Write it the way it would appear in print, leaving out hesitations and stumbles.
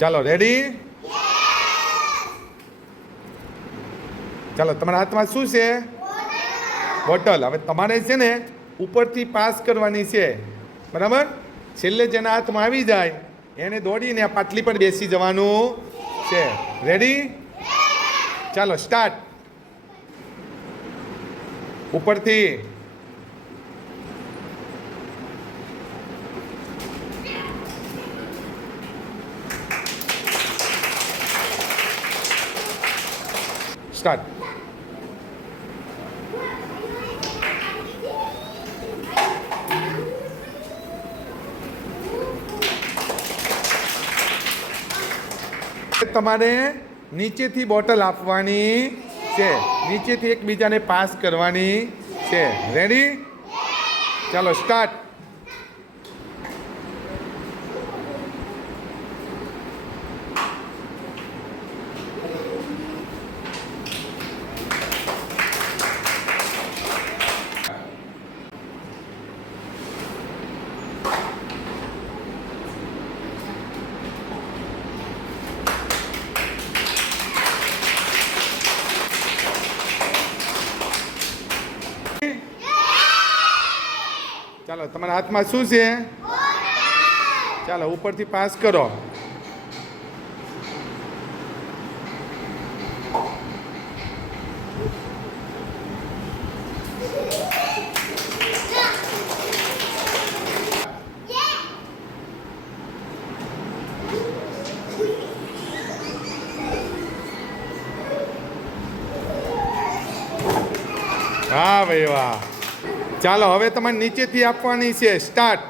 ચાલો રેડી? ચાલો તમારા હાથમાં શું છે? બોટલ. હવે તમારે છે ને ઉપરથી પાસ કરવાની છે, બરાબર? છેલ્લે જેના હાથમાં આવી જાય એને દોડીને આ પાટલી પર બેસી જવાનું છે. રેડી? ચાલો સ્ટાર્ટ. ઉપરથી. સ્ટાર્ટ. તમારે નીચેથી બોટલ આપવાની છે, નીચેથી એકબીજાને પાસ કરવાની છે. રેડી? ચાલો સ્ટાર્ટ. ચાલો તમારા હાથમાં શું છે? ચાલો ઉપરથી પાસ કરો. વાહ ભાઈ વાહ. ચાલો હવે તમારે નીચેથી આપવાની છે. સ્ટાર્ટ.